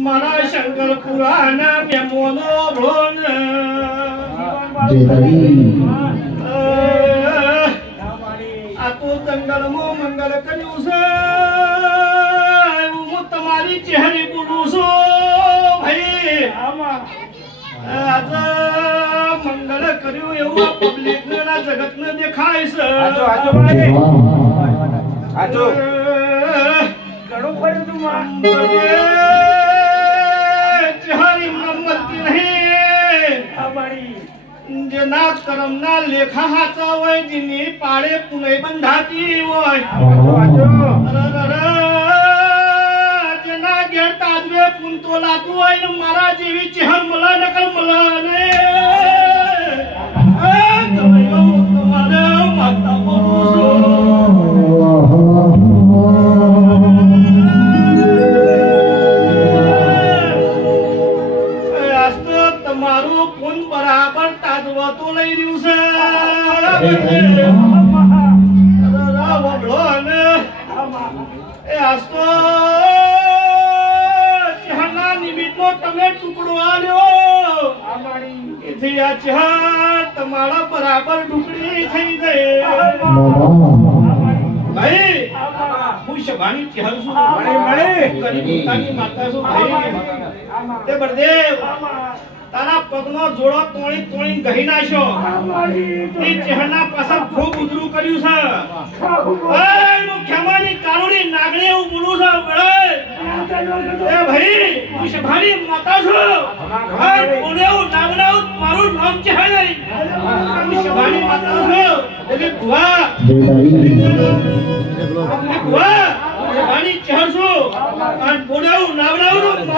મારા શંકર પુરાના મેમોનો ભોન આ તો જંગલમાં મંગળ કર્યું છે હું તમારી ચહેરી બોલું છું ભાઈ આજે મંગળ કર્યું એવું પબ્લિક ને જગત ને દેખાય છે ઘણું પડ્યું તું ચહેરી મળતી નહીં જેના કર્મ ના લેખા હાચા હોય જેની પાડે પુનઃ બંધાતી હોય જેના ઘેર તાજવે પૂનતો લાતું હોય ને મારા જેવી ચહેર મળે નકલ મળે ને તમારે માતા બોલું છું તમારું પૂન બરાબર તાજવા તો લઈ રહ્યું છે તમે ટુકડો આલ્યો એથી આ ચહેર તમારા બરાબર ટુકડી થઈ ગઈ ભાઈ હું શભાની ચહેર છું પોતાની માતા છું ભાઈ તે બળદેવ તારા પગનો જોડો તોણી તોણી ગહી નાખ્યો એ ચહેરના પાછળ ખૂબ ઉજરું કર્યું છે હું ખેમાની કાળુની નાગણી એવું બોલું છું બળે એ ભાઈ હું શભાની માતા છું બોલેવું નાગણાવું મારું નામ ચહે નહીં હું શભાની માતા છું એટલે ભુવા શભાની ચહેર છું અને બોલેવું નાગણાવું